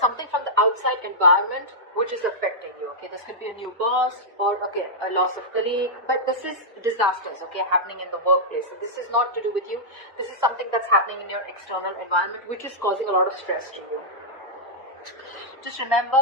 something from the outside environment which is affecting you. Okay, this could be a new boss or okay, a loss of colleague, but this is disasters, okay, happening in the workplace. So this is not to do with you. This is something that's happening in your external environment which is causing a lot of stress to you. Just remember,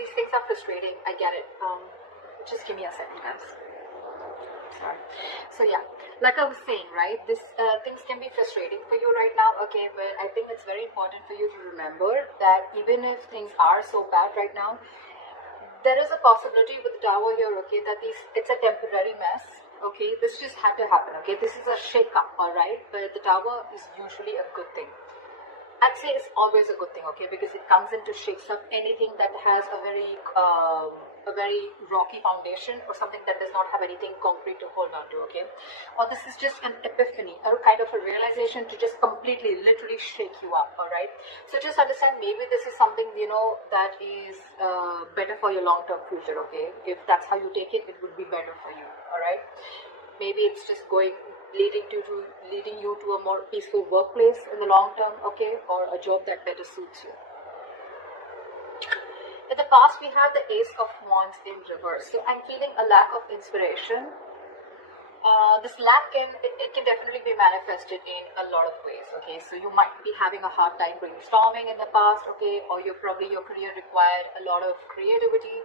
these things are frustrating. I get it. Just give me a second, guys. Sorry. So yeah, like I was saying, right, this things can be frustrating for you right now, okay, but I think it's very important for you to remember that even if things are so bad right now, there is a possibility with the tower here, okay, that it's a temporary mess, okay, this just had to happen, okay, this is a shake-up, alright, but the tower is usually a good thing. I'd say it's always a good thing, okay, because it comes in to shakes up anything that has a very rocky foundation or something that does not have anything concrete to hold on to, okay. Or this is just an epiphany, or kind of a realization to just completely, literally shake you up, all right. So just understand, maybe this is something, you know, that is better for your long-term future, okay. If that's how you take it, it would be better for you, all right. Maybe it's just leading you to a more peaceful workplace in the long term, okay, or a job that better suits you. In the past, we have the Ace of Wands in reverse. So I'm feeling a lack of inspiration. This lack can definitely be manifested in a lot of ways, okay. So you might be having a hard time brainstorming in the past, okay, or your career required a lot of creativity,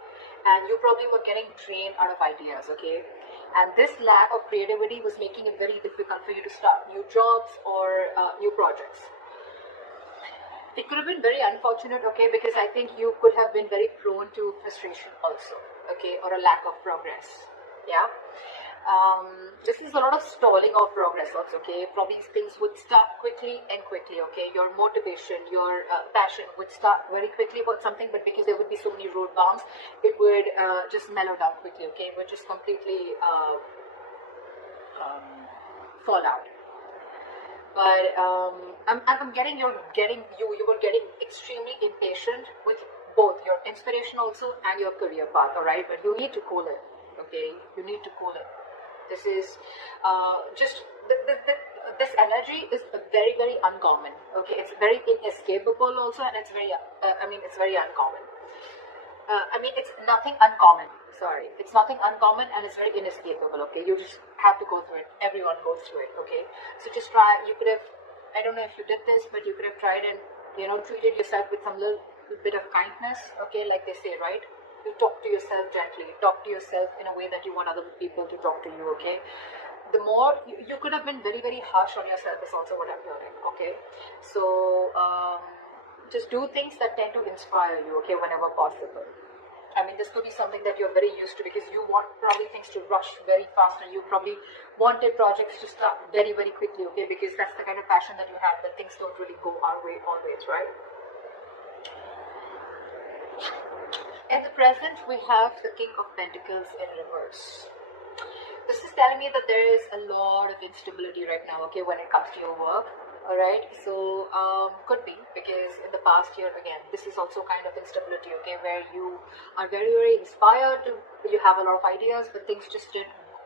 and you probably were getting drained out of ideas, okay. And this lack of creativity was making it very difficult for you to start new jobs or new projects. It could have been very unfortunate, okay, because I think you could have been very prone to frustration also, okay, or a lack of progress, yeah. This is a lot of stalling of progress also, okay. Probably things would start quickly and quickly, okay. Your motivation, your passion would start very quickly about something, but because there would be so many road bumps, it would just mellow down quickly, okay. It would just completely fall out. But I'm getting you were getting extremely impatient with both your inspiration also and your career path, all right. But you need to cool it, okay. You need to cool it. This is this energy is very, very uncommon, okay. It's very inescapable also, and it's very it's very uncommon. It's nothing uncommon, sorry, it's nothing uncommon, and it's very inescapable, okay. You just have to go through it. Everyone goes through it, okay. So just try. You could have, I don't know if you did this, but you could have tried and, you know, treated yourself with some little bit of kindness, okay, like they say, right. You talk to yourself gently, talk to yourself in a way that you want other people to talk to you, okay. The more you could have been very, very harsh on yourself is also what I'm hearing, okay. So just do things that tend to inspire you, okay, whenever possible. This could be something that you're very used to, because you want probably things to rush very fast, and you probably wanted projects to start very, very quickly, okay, because that's the kind of passion that you have, that things don't really go our way always, right. In the present, we have the King of Pentacles in reverse. This is telling me that there is a lot of instability right now, okay, when it comes to your work, alright. So, could be because in the past year, again, this is also kind of instability, okay, where you are very, very inspired, you have a lot of ideas, but things just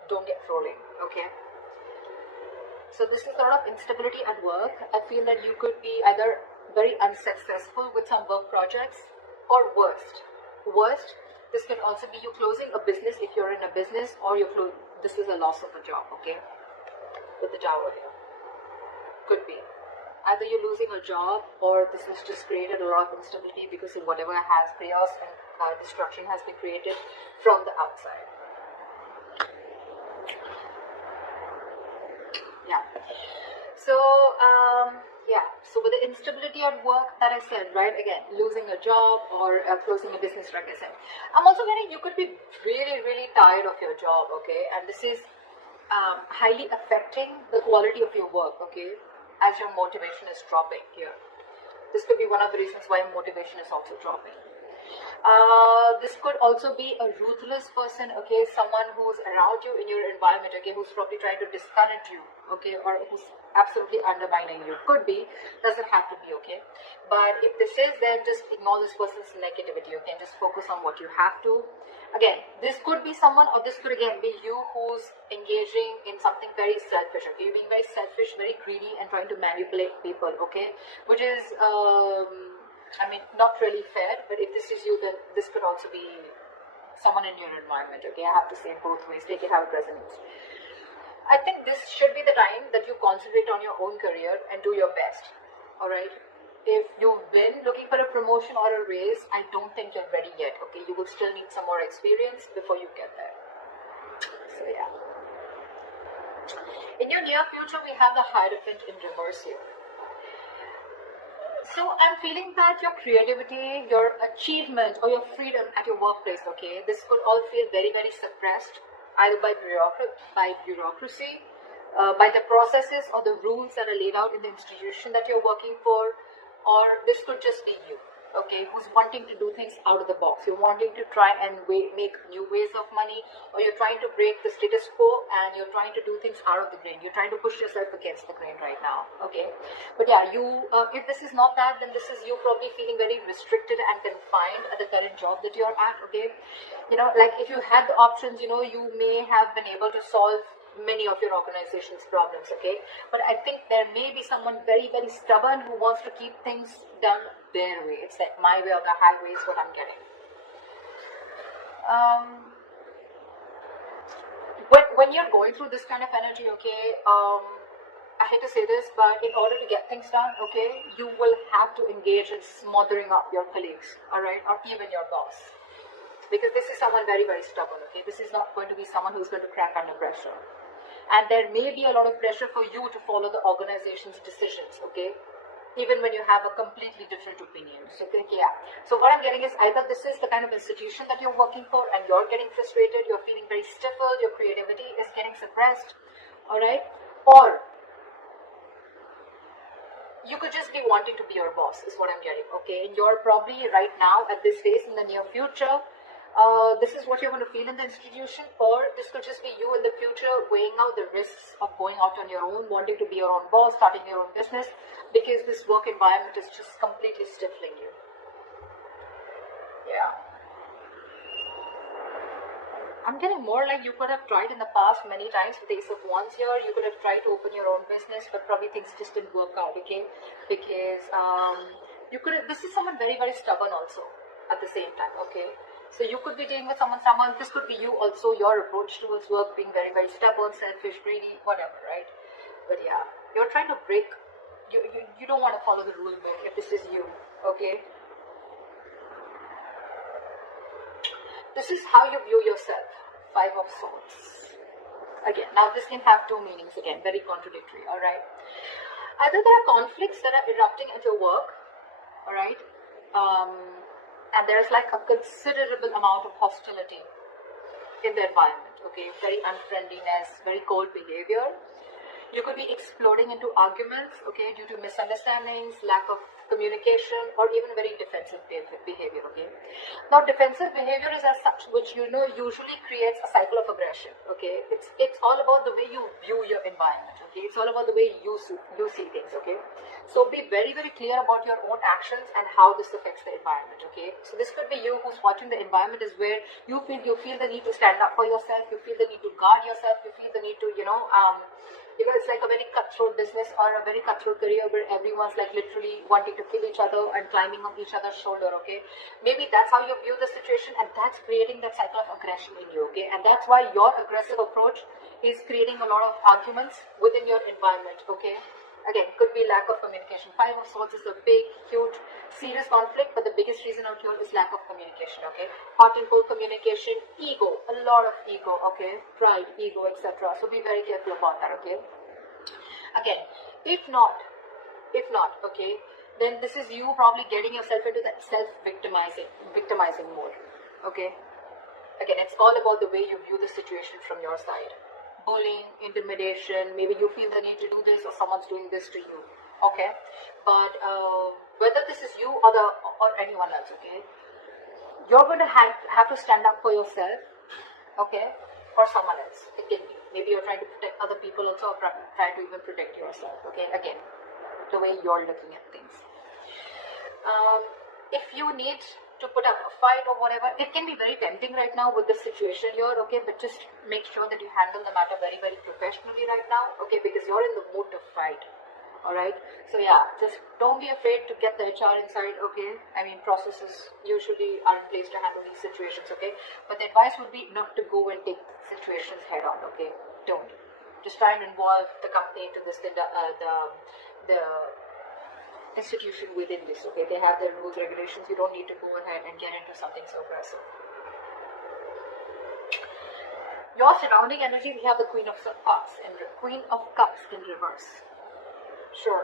don't get rolling, okay. So this is a lot of instability at work. I feel that you could be either very unsuccessful with some work projects, or worst, this can also be you closing a business if you're in a business, or this is a loss of a job, okay, with the tower here. Could be either you're losing a job, or this has just created a lot of instability because of whatever has chaos and destruction has been created from the outside. Yeah. So so with the instability at work that I said, right, again, losing a job or closing a business, like I said, I'm also getting you could be really, really tired of your job, okay, and this is highly affecting the quality of your work, okay, as your motivation is dropping here. This could be one of the reasons why motivation is also dropping. This could also be a ruthless person, okay, someone who's around you in your environment, okay, who's probably trying to discourage you, okay, or who's absolutely undermining you. Could be, doesn't have to be, okay. But if this is, then just ignore this person's negativity, okay, and just focus on what you have to. Again, this could be someone, or this could again be you who's engaging in something very selfish, okay, you're being very selfish, very greedy, and trying to manipulate people, okay, which is I mean, not really fair, but if this is you, then this could also be someone in your environment, okay? I have to say it both ways, take it how it resonates. I think this should be the time that you concentrate on your own career and do your best, alright? If you've been looking for a promotion or a raise, I don't think you're ready yet, okay? You will still need some more experience before you get there. So yeah. In your near future, we have the Hierophant in reverse here. So I'm feeling that your creativity, your achievement, or your freedom at your workplace, okay, this could all feel very, very suppressed, either by bureaucracy, by the processes or the rules that are laid out in the institution that you're working for, or this could just be you, okay, who's wanting to do things out of the box. You're wanting to try and make new ways of money, or you're trying to break the status quo and you're trying to do things out of the grain. You're trying to push yourself against the grain right now, okay? But yeah, if this is not that, then this is you probably feeling very restricted and confined at the current job that you're at, okay? You know, like if you had the options, you know, you may have been able to solve many of your organization's problems, okay? But I think there may be someone very, very stubborn who wants to keep things done their way. It's like my way or the highway is what I'm getting. When you're going through this kind of energy, okay, I hate to say this, but in order to get things done, okay, you will have to engage in smothering up your colleagues, all right, or even your boss. Because this is someone very, very stubborn, okay? This is not going to be someone who's going to crack under pressure. And there may be a lot of pressure for you to follow the organization's decisions, okay? Even when you have a completely different opinion. So, okay, yeah. So what I'm getting is either this is the kind of institution that you're working for and you're getting frustrated, you're feeling very stifled, your creativity is getting suppressed, all right? Or you could just be wanting to be your boss, is what I'm getting, okay? And you're probably right now at this phase in the near future, this is what you're going to feel in the institution, or this could just be you in the future weighing out the risks of going out on your own, wanting to be your own boss, starting your own business, because this work environment is just completely stifling you. Yeah. I'm getting more like you could have tried in the past many times with the Ace of Wands here. You could have tried to open your own business, but probably things just didn't work out, okay? Because this is someone very, very stubborn also at the same time, okay? So you could be dealing with someone, this could be you also, your approach towards work being very, very stubborn, selfish, greedy, whatever, right? But yeah, you're trying to break, you don't want to follow the rule book if this is you, okay? This is how you view yourself, Five of Swords. Again, now this can have two meanings, again, very contradictory, alright? Either there are conflicts that are erupting at your work, alright? And there's like a considerable amount of hostility in the environment, okay? Very unfriendliness, very cold behavior. You could be exploding into arguments, okay, due to misunderstandings, lack of communication, or even very defensive behavior, okay? Now, defensive behavior is as such, which usually creates a cycle of aggression, okay? It's all about the way you view your environment, okay? It's all about the way you see things, okay? So be very, very clear about your own actions and how this affects the environment, okay? So this could be you who's watching the environment is where you feel the need to stand up for yourself, you feel the need to guard yourself, you feel the need to, it's like a very cutthroat business or a very cutthroat career where everyone's like literally wanting to kill each other and climbing on each other's shoulder, okay? Maybe that's how you view the situation, and that's creating that cycle of aggression in you, okay? And that's why your aggressive approach is creating a lot of arguments within your environment, okay? Again, could be lack of communication. Five of Swords is a big, huge, serious conflict, but the biggest reason out here is lack of communication, okay? Hot and cold communication, ego, a lot of ego, okay? Pride, ego, etc. So be very careful about that, okay? Again, if not, okay, then this is you probably getting yourself into that victimizing mode, okay? Again, it's all about the way you view the situation from your side. Bullying, intimidation, maybe you feel the need to do this or someone's doing this to you, okay? But whether this is you or anyone else, okay, you're going to have to stand up for yourself, okay, or someone else. It can be. Maybe you're trying to protect other people also, or try to even protect yourself, okay? Again, the way you're looking at things. If you need to put up a fight or whatever, it can be very tempting right now with the situation here, okay, but just make sure that you handle the matter very, very professionally right now, okay, because you're in the mood to fight, All right. So yeah, just don't be afraid to get the HR inside. Okay. I mean, processes usually are in place to handle these situations. Okay. But the advice would be not to go and take situations head on. Okay. Don't. Just try and involve the company into this, the institution within this. Okay. They have their rules, regulations. You don't need to go ahead and get into something so aggressive. Your surrounding energy, we have the Queen of Cups in reverse. Sure.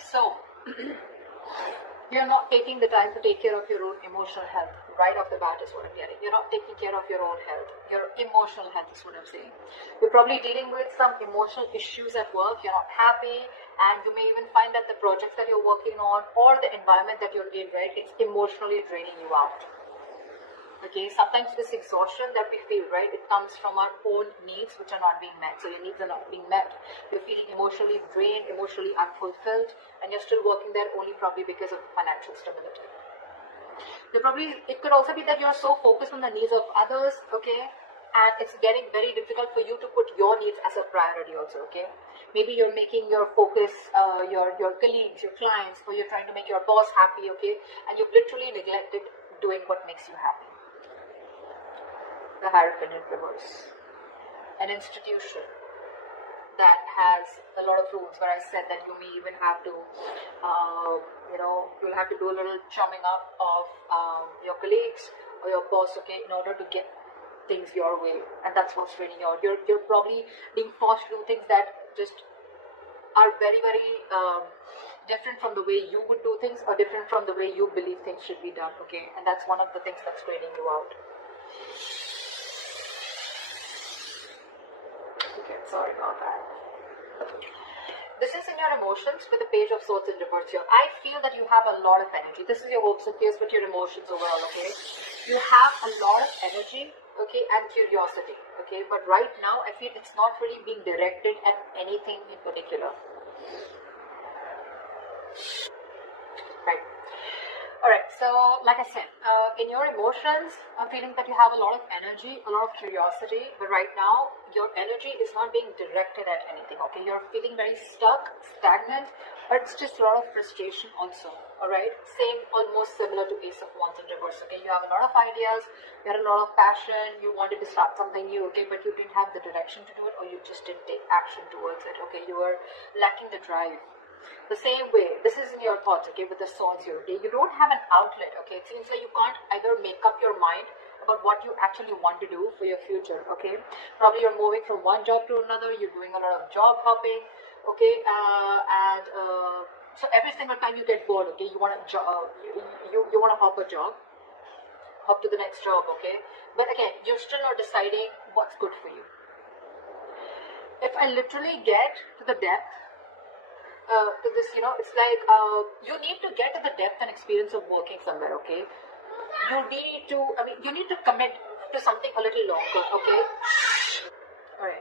So, you're not taking the time to take care of your own emotional health. Right off the bat is what I'm getting. You're not taking care of your own health. Your emotional health is what I'm saying. You're probably dealing with some emotional issues at work. You're not happy, and you may even find that the projects that you're working on or the environment that you're in, right, it's emotionally draining you out. Okay, sometimes this exhaustion that we feel, right, it comes from our own needs which are not being met. So your needs are not being met. You're feeling emotionally drained, emotionally unfulfilled, and you're still working there only probably because of financial stability. It could also be that you're so focused on the needs of others, okay, and it's getting very difficult for you to put your needs as a priority also, okay. Maybe you're making your focus your colleagues, your clients, or you're trying to make your boss happy, okay, and you've literally neglected doing what makes you happy. The Hierophant in reverse. An institution that has a lot of rules, where I said that you may even have to, you'll have to do a little chumming up of your colleagues or your boss, okay, in order to get things your way, and that's what's draining you out. You're probably being forced to do things that just are very, very different from the way you would do things, or different from the way you believe things should be done, okay, and that's one of the things that's draining you out. Okay, sorry about that. This is in your emotions with the Page of Swords in reverse here. I feel that you have a lot of energy. This is your hopes and fears, but your emotions overall, okay? You have a lot of energy, okay, and curiosity, okay? But right now, I feel it's not really being directed at anything in particular. Right. Alright, so like I said, in your emotions, I'm feeling that you have a lot of energy, a lot of curiosity, but right now, your energy is not being directed at anything, okay? You're feeling very stuck, stagnant, but it's just a lot of frustration also, alright? Same, almost similar to Ace of Wands in reverse, okay? You have a lot of ideas, you had a lot of passion, you wanted to start something new, okay? But you didn't have the direction to do it, or you just didn't take action towards it, okay? You were lacking the drive. The same way, this is in your thoughts, okay, with the swords here, okay, you don't have an outlet, okay, it seems like you can't either make up your mind about what you actually want to do for your future, okay, probably you're moving from one job to another, you're doing a lot of job hopping, okay, so every single time you get bored, okay, you want to you want to hop a job, hop to the next job, okay, but again, you're still not deciding what's good for you. If I literally get to the depth, to this, it's like you need to get to the depth and experience of working somewhere, okay? You need to commit to something a little longer, okay? Alright.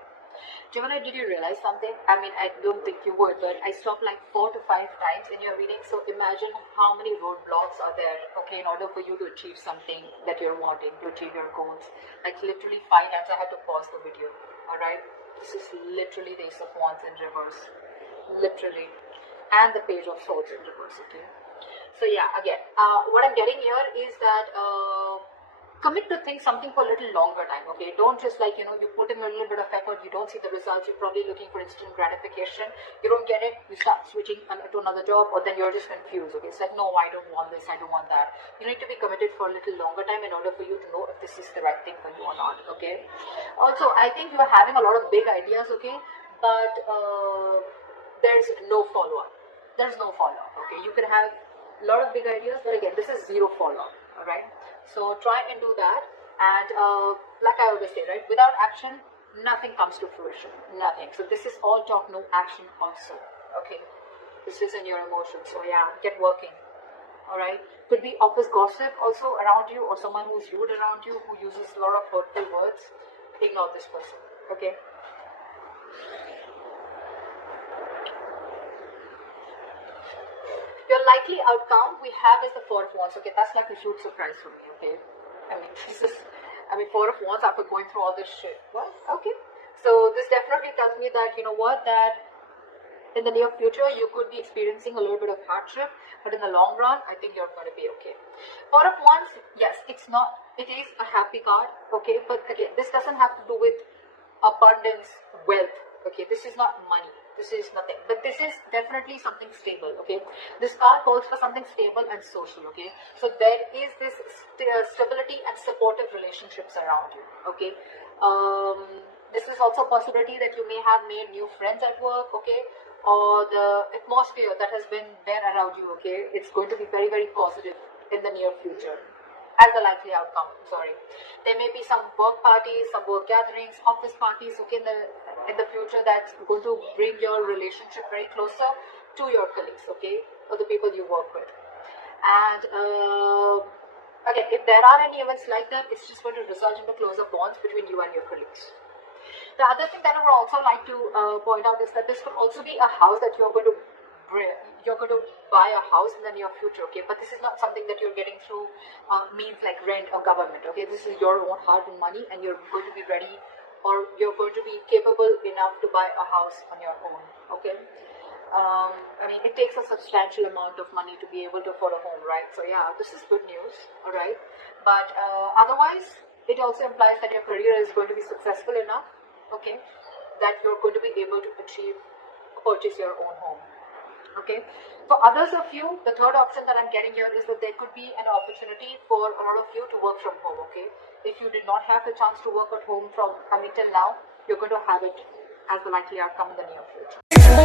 Gemini, did you realize something? I mean, I don't think you would, but I stopped like 4 to 5 times in your reading, so imagine how many roadblocks are there, okay, in order for you to achieve something that you're wanting, to achieve your goals. Like literally 5 times I had to pause the video, alright? This is literally the Ace of Wands in reverse. Literally, and the Page of Swords in reverse, okay? So yeah, again, what I'm getting here is that commit to something for a little longer time, okay? Don't just like, you put in a little bit of effort, you don't see the results, you're probably looking for instant gratification, you don't get it, you start switching to another job, or then you're just confused, okay? It's like, no, I don't want this, I don't want that. You need to be committed for a little longer time in order for you to know if this is the right thing for you or not, okay? Also, I think you are having a lot of big ideas, okay? But there's no follow-up. There's no follow-up, okay? You can have a lot of big ideas, but again, this is zero follow-up, alright? So try and do that, and like I always say, right, without action, nothing comes to fruition, nothing. So this is all talk, no action also, okay? This is in your emotions, so yeah, get working, alright? Could be office gossip also around you, or someone who's rude around you, who uses a lot of hurtful words. Ignore this person, okay? Your likely outcome we have is the Four of Wands. Okay, that's like a huge surprise for me. Okay, I mean, Four of Wands after going through all this shit. Well, okay. So this definitely tells me that, you know what, that in the near future you could be experiencing a little bit of hardship, but in the long run I think you're going to be okay. Four of Wands, yes, it is a happy card, okay, but again, this doesn't have to do with abundance, wealth, okay, this is not money, this is nothing, but this is definitely something stable, okay. This card calls for something stable and social, okay. So there is this stability and supportive relationships around you, okay. This is also a possibility that you may have made new friends at work, okay, or the atmosphere that has been there around you, okay, it's going to be very, very positive in the near future as a likely outcome. Sorry, there may be some work parties, some work gatherings, office parties, okay, in the future that's going to bring your relationship very closer to your colleagues, okay, or the people you work with. And again, if there are any events like that, it's just going to result in the closer bonds between you and your colleagues. The other thing that I would also like to point out is that this could also be a house that you're going to buy a house in the near future, okay, but this is not something that you're getting through means like rent or government, okay. This is your own hard-earned money, and you're going to be ready, or you're going to be capable enough to buy a house on your own, okay. I mean, it takes a substantial amount of money to be able to afford a home, right? So yeah, this is good news, all right, but otherwise it also implies that your career is going to be successful enough, okay, that you're going to be able to purchase your own home, okay. For others of you, the third option that I'm getting here is that there could be an opportunity for a lot of you to work from home, okay. If you did not have the chance to work at home from till now, you're going to have it as the likely outcome in the near future.